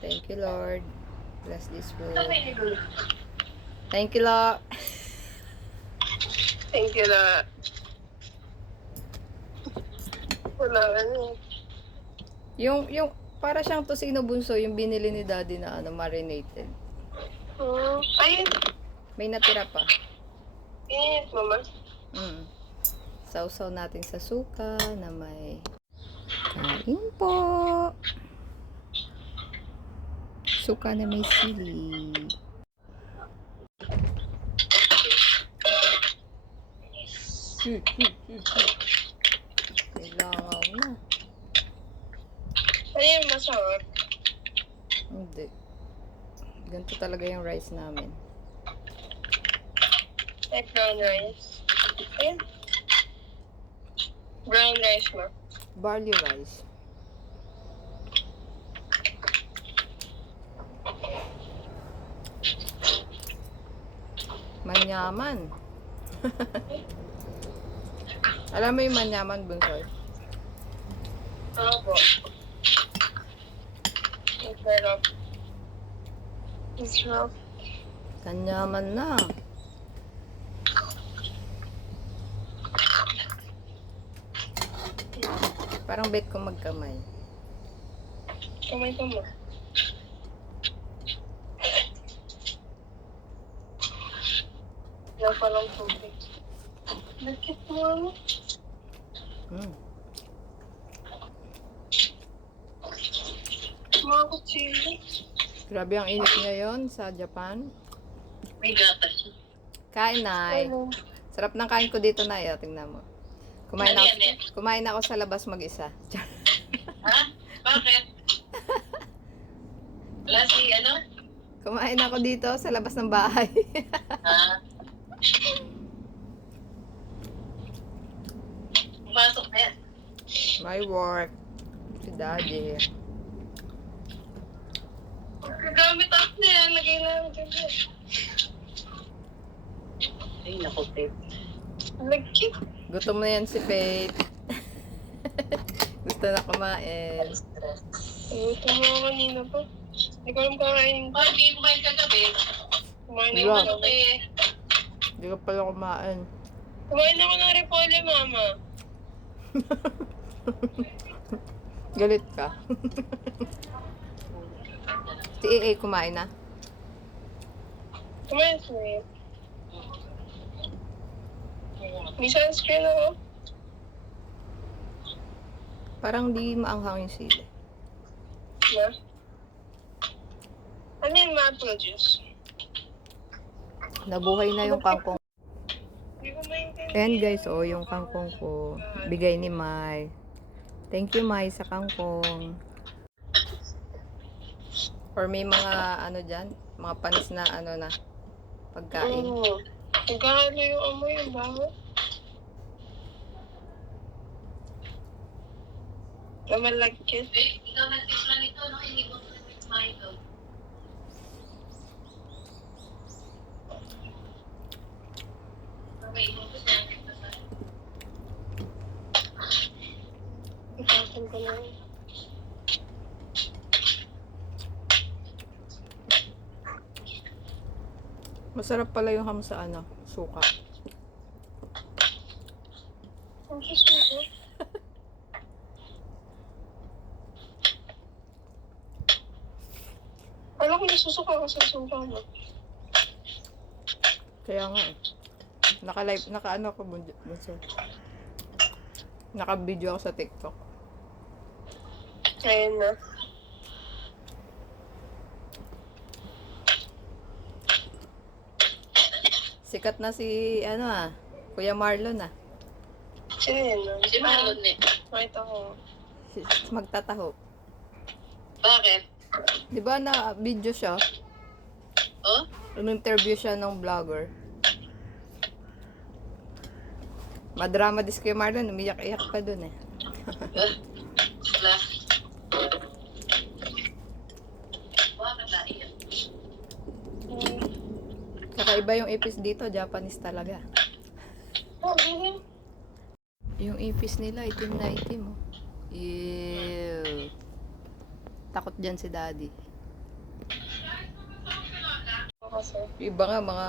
Thank you, Lord. Bless this food. Thank you, Lord. Thank you na. Wala ano. Para siyang tocino bunso, yung binili ni Daddy na marinated. Ayun. May natira pa. Yes, mama. Sausaw natin sa suka na may kain po. Suka na may sili. Kailangan na. Ano yung masarap? Hindi. Ganito talaga yung rice namin. Like brown rice. Ayun. Brown rice mo. Barley rice. Manyaman. Alam mo yung manyaman, Bunsoy? Opo. Masarap. Masarap. Kanyaman na. Parang bet ko magkamay. Kamay ka mo. Wala palang tubig. Lakit mo ano? Mga kutsili. Grabe ang init ngayon sa Japan. May gatas. Kain, Nay. Sarap ng kain ko dito, Nay. Tingnan mo. Kumain ako sa labas mag-isa. Ha? Bakit? Wala si ano? Kumain ako dito sa labas ng bahay. Ha? Pumasok na yan. My work. Si Daddy. Kagamit ako na yan. Lagay namin dyan. Ay, naku, Pep. Lagkit. Gutom na yan si Faith. Gusto na kumain. Gutom mo kanina pa. Hindi ko alam kakain. Bakit hindi kumain kagabi? Kumain na Wala. ako kagabi. Hindi ko pala kumain. Kumain ako ng repolyo, mama. Galit ka. Si AA kumain na. Kumain siya. May sunscreen ako. Parang di maanghang yung sili. Ma? Ano yung maple juice? Nabuhay na yung kangkong. Hindi ko maintindihan. Ayan guys, yung kangkong ko. Bigay ni Mai. Thank you, Mai, sa kangkong. Or may mga dyan, mga panis na na pagkain. Oo. Nagkakalo yung amoy, yung baho. Namalagkit. Ikaw nagtimpla nito, no? Hindi mo sa Milo. Okay, mo ko siya. Ipasok ko na yun. Masarap pala yung ham sa suka. Ang susuko. Alam ko nasusuka ka sa suka mo. Kaya nga Naka-live, ako bunso. Naka-video ako sa TikTok. Ayun na. Sikat na si Kuya Marlon Sino yun? Si Marlon eh. Wait ako. Magtataho. Bakit? Di ba na video siya? Oh? Interview siya ng vlogger. Madrama dis Kuya Marlon, umiyak-iyak pa dun eh. Wala. Bakit na iyan? Kakaiba yung ipis dito, Japanese talaga. Oh, hindi. Yung ipis nila, itim na itim. Ew. Takot dyan si Daddy. kasi. Yung iba nga, mga,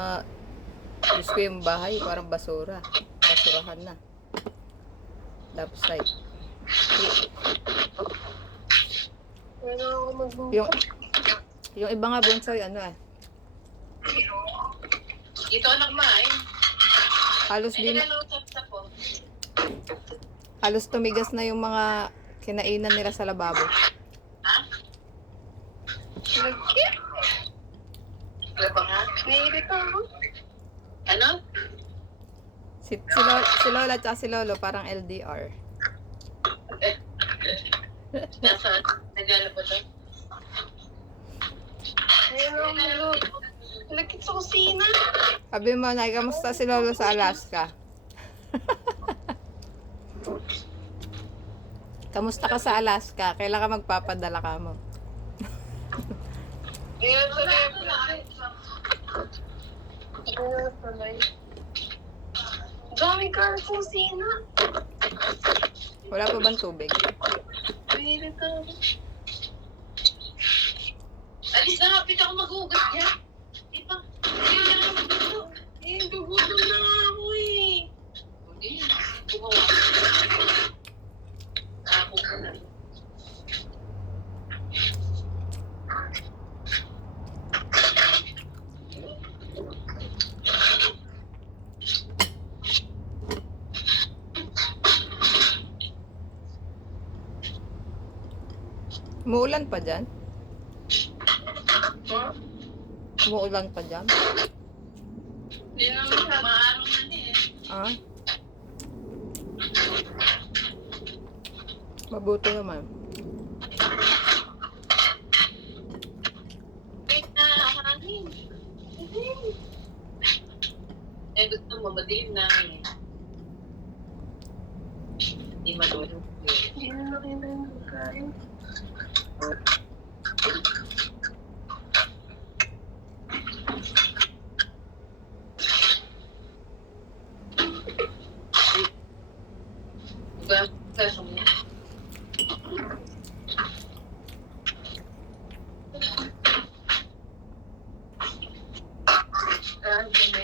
Diyos ko yung bahay, parang basura. Basurahan na. Tapos ay, Wala ako magbuka. yung iba nga bonsai, ano eh, Dito ako kumain. halos Ay, din, nalalutot sa po. halos tumigas na yung mga kinainan nila sa lababo. Ha? Nag-kit. Wala pa nga? Naiirita ako. Ano? Si Lola at si Lolo parang LDR. Nasaan? Nagano ba ito? Ayun ako mag- Nag-kit sa kusina. Sabi mo, Nay, kamusta si Lolo sa Alaska? Kamusta ka sa Alaska? Kailan ka magpapadala ka mo? Ayun sa reflex. Ayun sa light. Daming car sa kusina. Wala pa bang tubig? Naiirita ako. Alis na nga, pita ako mag-ugat niya. Di ba? Ayun na lang dito. Eh, gugutom na nga ako eh. Hindi. Gumawa. Ako ko na. Umuulan pa dyan? Huh? Umuulan pa dyan? Hindi naman siya. Maaraw na niya eh. Ah? Mabuti naman. Wait na, hangin. Eh, gusto mo, madilim na hangin. Hindi matulog. Hindi na nakita yung pagkain. Kaso mo. Ah, hindi na